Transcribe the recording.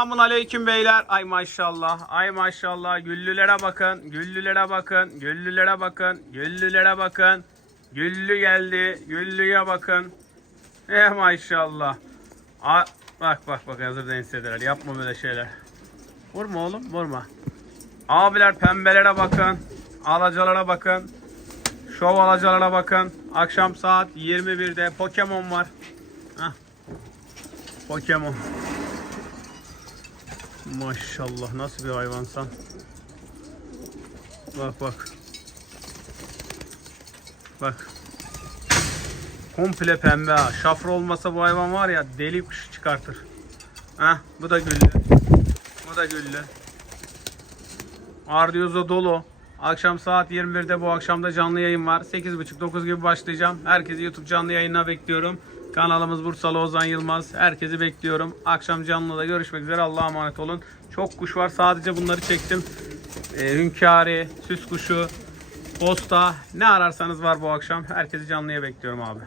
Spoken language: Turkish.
Selamun aleyküm beyler. Ay maşallah. Ay maşallah. Güllülere bakın. Güllülere bakın. Güllülere bakın. Güllülere bakın. Güllü geldi. Güllüye bakın. Eh maşallah. A bak bak bak hazır densedeler. Yapma böyle şeyler. Vurma oğlum vurma. Abiler pembelere bakın. Alacalara bakın. Şov alacalara bakın. Akşam saat 21'de Pokemon var. Hah. Pokemon. Maşallah nasıl bir hayvansan. Bak bak. Bak. Komple pembe ha. Şafra olmasa bu hayvan var ya deli kuş çıkartır. Heh, bu da güllü. Bu da güllü. Ardiyozo dolu. Akşam saat 21'de bu akşamda canlı yayın var. 8.30-9 gibi başlayacağım. Herkesi YouTube canlı yayına bekliyorum. Kanalımız Bursalı Ozan Yılmaz. Herkesi bekliyorum. Akşam canlıda görüşmek üzere. Allah'a emanet olun. Çok kuş var. Sadece bunları çektim. Ee, hünkâri, süs kuşu, posta ne ararsanız var bu akşam. Herkesi canlıya bekliyorum abi.